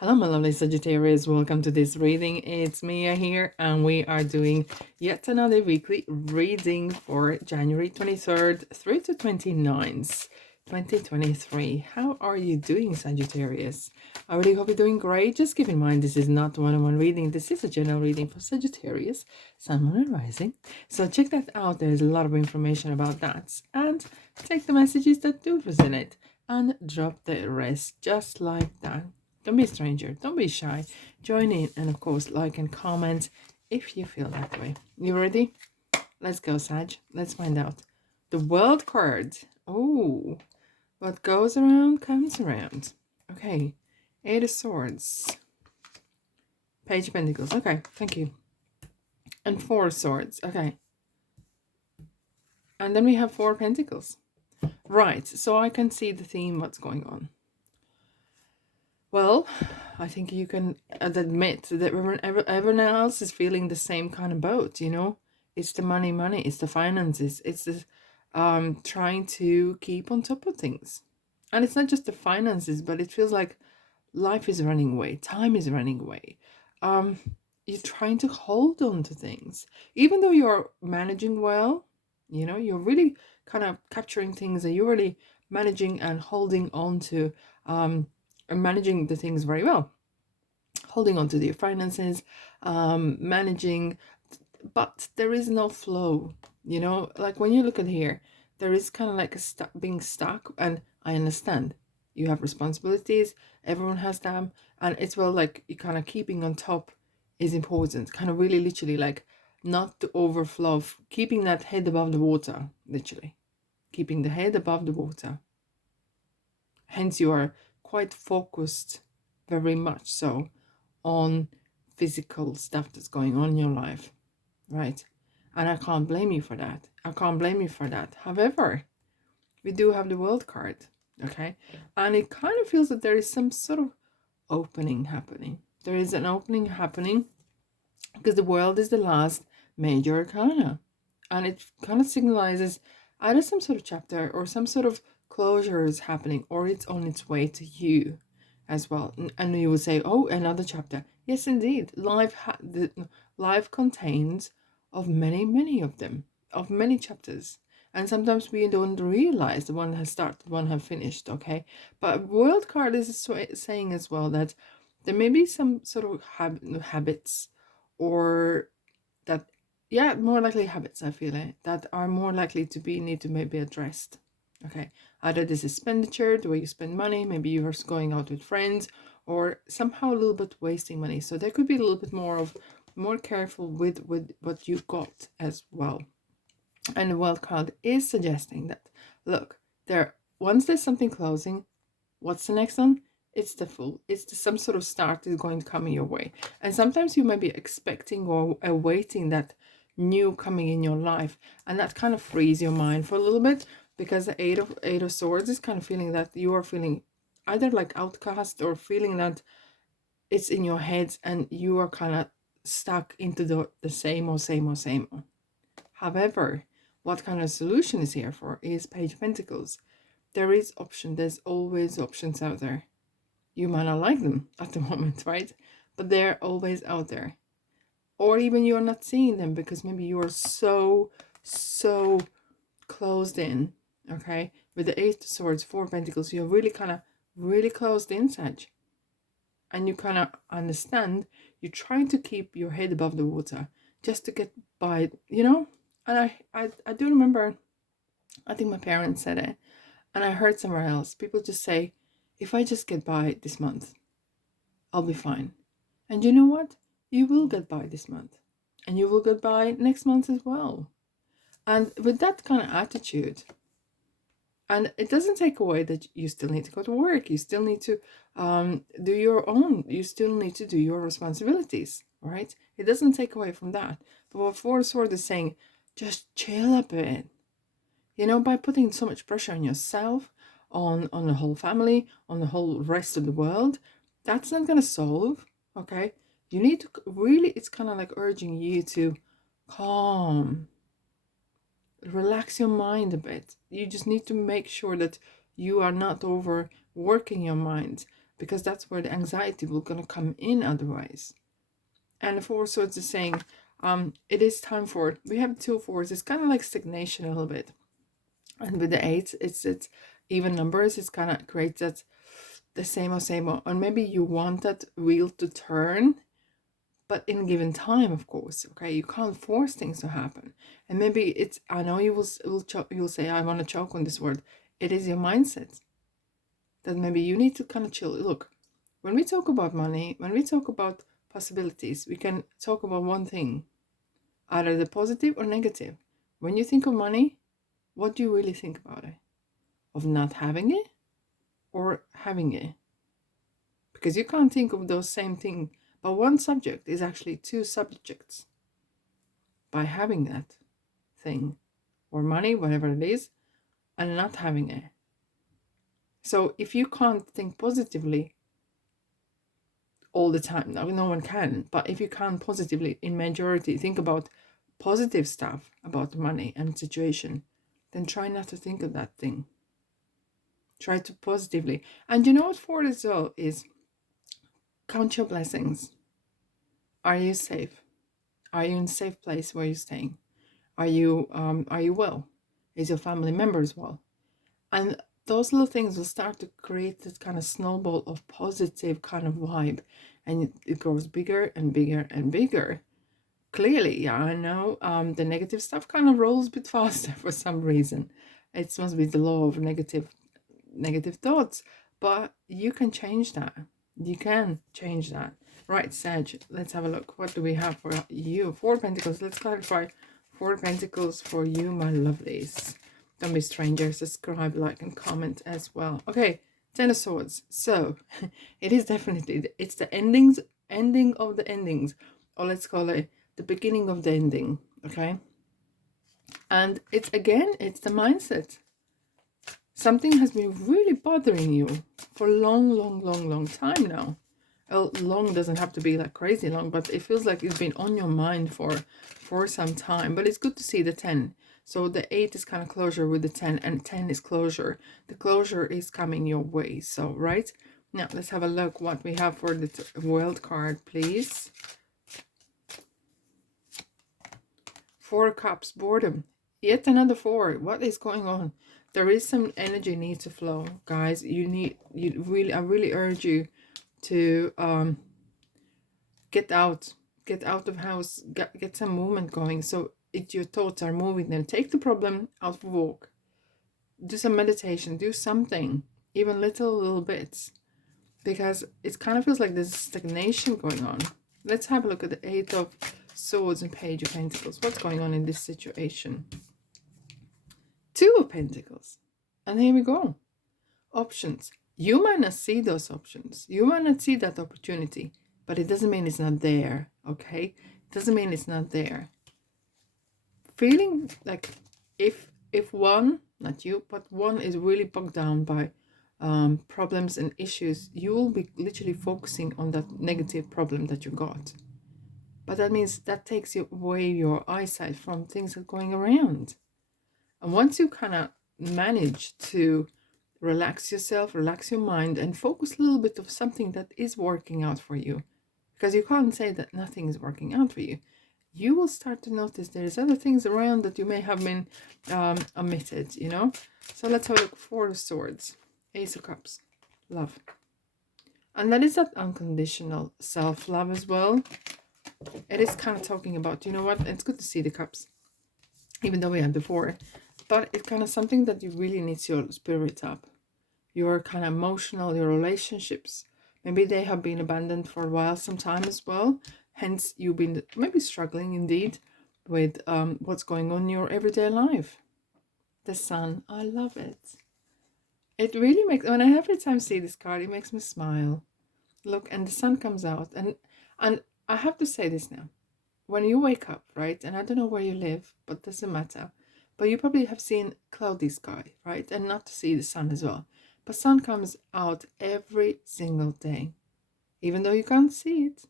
Hello, my lovely Sagittarius. Welcome to this reading. It's Mia here, and we are doing yet another weekly reading for January 23rd through to 29th, 2023. How are you doing, Sagittarius? I really hope you're doing great. Just keep in mind, this is not one-on-one reading. This is a general reading for Sagittarius, Sun, Moon, and Rising. So check that out. There's a lot of information about that. And take the messages that do resonate and drop the rest just like that. Don't be a stranger. Don't be shy. Join in and, of course, like and comment if you feel that way. You ready? Let's go, Sag. Let's find out. The World card. Oh, what goes around comes around. Okay. Eight of Swords. Page of Pentacles. Okay, thank you. And Four of Swords. Okay. And then we have Four Pentacles. Right, so I can see the theme, what's going on. Well, I think you can admit that everyone else is feeling the same kind of boat, you know? It's the money, it's the finances, it's the trying to keep on top of things. And it's not just the finances, but it feels like life is running away, time is running away. You're trying to hold on to things. Even though you're managing well, you know, you're really kind of capturing things that you're really managing and holding on to. And managing the things very well, holding on to your finances, managing, but there is no flow, you know, like when you look at here, there is kind of like being stuck. And I understand you have responsibilities, everyone has them, and it's well, like you kind of keeping on top is important, kind of really literally, like not to overflow, keeping that head above the water, literally keeping the head above the water. Hence you are quite focused, very much so, on physical stuff that's going on in your life, right? And I can't blame you for that. I can't blame you for that. However, we do have the World card, okay? And it kind of feels that there is some sort of opening happening. There is an opening happening because the World is the last major arcana. And it kind of signalizes either some sort of chapter or some sort of closure is happening, or it's on its way to you as well. And you would say, oh, another chapter. Yes, indeed. Life contains of many of them, of many chapters. And sometimes we don't realize the one has started, one have finished, okay? But World card is saying as well that there may be some sort of habits, or that, yeah, more likely habits, I feel it, that are more likely to need to maybe addressed. Okay, either this expenditure, the way you spend money, maybe you're going out with friends, or somehow a little bit wasting money. So there could be a little bit more careful with what you got as well. And the World card is suggesting that, look, once there's something closing, what's the next one? It's the Fool. Some sort of start is going to come your way. And sometimes you might be expecting or awaiting that new coming in your life, and that kind of frees your mind for a little bit, because the eight of Swords is kind of feeling that you are feeling either like outcast, or feeling that it's in your head and you are kind of stuck into the same or same or same. However, what kind of solution is here for is Page of Pentacles. There is option. There's always options out there. You might not like them at the moment, right? But they're always out there. Or even you're not seeing them because maybe you're so closed in, okay? With the Eight of Swords, Four of Pentacles, you're really kind of really closed in, Sag. And you kind of understand, you're trying to keep your head above the water just to get by, you know? And I do remember, I think my parents said it, and I heard somewhere else, people just say, if I just get by this month, I'll be fine. And you know what? You will get by this month. And you will get by next month as well. And with that kind of attitude, and it doesn't take away that you still need to go to work. You still need to do your own. You still need to do your responsibilities, right? It doesn't take away from that. But what Four Swords is saying, just chill a bit. You know, by putting so much pressure on yourself, on the whole family, on the whole rest of the world, that's not going to solve, okay? You need to really, it's kind of like urging you to calm, relax your mind a bit. You just need to make sure that you are not overworking your mind. because that's where the anxiety will gonna come in otherwise. And the Four of Swords is saying, it is time for, we have 2 4s, it's kind of like stagnation a little bit. And with the 8, it's even numbers, it's kind of creates that the same or same, and maybe you want that wheel to turn, but in a given time, of course. Okay, you can't force things to happen. And maybe it's, I know you you'll say, I want to choke on this word. It is your mindset that maybe you need to kind of chill. Look, when we talk about money, when we talk about possibilities, we can talk about one thing, either the positive or negative. When you think of money, what do you really think about it? Of not having it or having it? Because you can't think of those same things, but one subject is actually 2 subjects by having that thing or money, whatever it is, and not having it. So if you can't think positively all the time, no one can, but if you can positively in majority think about positive stuff about money and situation, then try not to think of that thing. Try to positively. And you know what for as well is, count your blessings. Are you safe? Are you in a safe place where you're staying? Are you well? Is your family members well? And those little things will start to create this kind of snowball of positive kind of vibe, and it grows bigger and bigger and bigger. Clearly, yeah, I know the negative stuff kind of rolls a bit faster for some reason. It must be the law of negative thoughts, but you can change that. You can change that. Right, Sag, let's have a look. What do we have for you? 4 Pentacles. Let's clarify 4 Pentacles for you, my lovelies. Don't be strangers. Subscribe, like, and comment as well. Okay, 10 of Swords. So, it is definitely, it's the ending of the endings. Or let's call it the beginning of the ending. Okay? And it's, again, it's the mindset. Something has been really bothering you for a long time now. Well, long doesn't have to be like crazy long, but it feels like it's been on your mind for some time. But it's good to see the 10. So the 8 is kind of closure with the 10, and 10 is closure. The closure is coming your way. So, right? Now, let's have a look what we have for the World card, please. 4 Cups, boredom. Yet another 4. What is going on? There is some energy needs to flow, guys. I really urge you to get out of house, get some movement going. So if your thoughts are moving, then take the problem out for a walk, do some meditation, do something, even little bits, because it kind of feels like there's stagnation going on. Let's have a look at the 8 of Swords and Page of Pentacles. What's going on in this situation? 2 of Pentacles. And here we go. Options. You might not see those options. You might not see that opportunity, but it doesn't mean it's not there, okay? It doesn't mean it's not there. Feeling like if one, not you, but one is really bogged down by problems and issues, you will be literally focusing on that negative problem that you got. But that means that takes away your eyesight from things that are going around. And once you kind of manage to relax yourself, relax your mind, and focus a little bit of something that is working out for you, because you can't say that nothing is working out for you, you will start to notice there's other things around that you may have been omitted, you know. So let's have a look. 4 of Swords, Ace of Cups, love. And that is that unconditional self-love as well. It is kind of talking about, you know what, it's good to see the cups, even though we had the 4. But it's kind of something that you really needs your spirit up. Your kind of emotional, your relationships. Maybe they have been abandoned for a while, some time as well. Hence, you've been maybe struggling indeed with what's going on in your everyday life. The Sun, I love it. It really makes, when I every time see this card, it makes me smile. Look, and the sun comes out. And I have to say this now. When you wake up, right? And I don't know where you live, but doesn't matter. But you probably have seen cloudy sky, right? And not to see the sun as well. But sun comes out every single day. Even though you can't see it.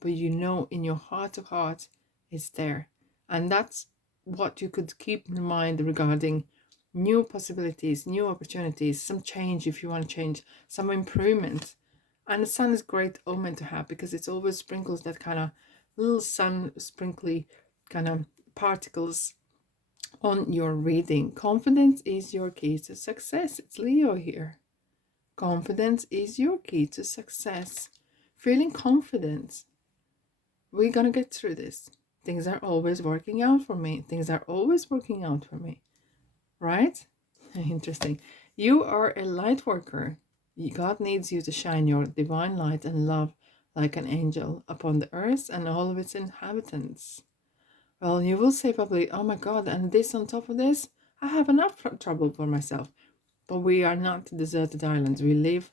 But you know in your heart of hearts, it's there. And that's what you could keep in mind regarding new possibilities, new opportunities, some change if you want to change, some improvement. And the sun is great omen to have because it's always sprinkles that kind of little sun sprinkly kind of particles on your reading. Confidence is your key to success. It's Leo here. Confidence is your key to success. Feeling confident. We're gonna get through this. Things are always working out for me. Things are always working out for me. Right? Interesting. You are a light worker. God needs you to shine your divine light and love like an angel upon the earth and all of its inhabitants. Well, you will say probably, oh my God, and this on top of this, I have enough trouble for myself. But we are not deserted islands. We live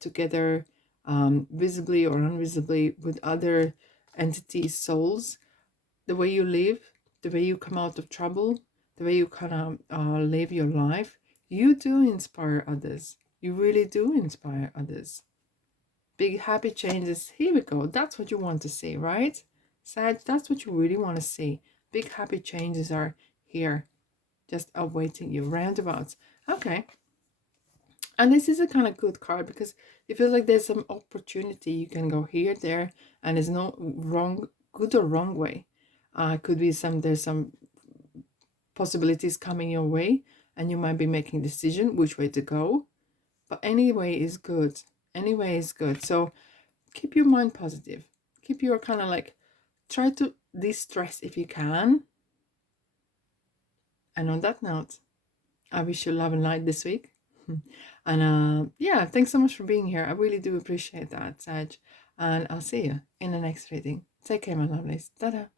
together, visibly or invisibly, with other entities, souls. The way you live, the way you come out of trouble, the way you kind of live your life, you do inspire others. You really do inspire others. Big happy changes. Here we go. That's what you want to see, right? Sag, that's what you really want to see. Big happy changes are here, just awaiting you. Roundabouts. Okay. And this is a kind of good card because it feels like there's some opportunity. You can go here, there, and there's no wrong, good or wrong way. Could be there's some possibilities coming your way, and you might be making a decision which way to go. But any way is good. Any way is good. So keep your mind positive. Keep your kind of like, try to de-stress if you can. And on that note, I wish you love and light this week. And yeah, thanks so much for being here. I really do appreciate that, Sag. And I'll see you in the next reading. Take care, my lovelies. Ta-da.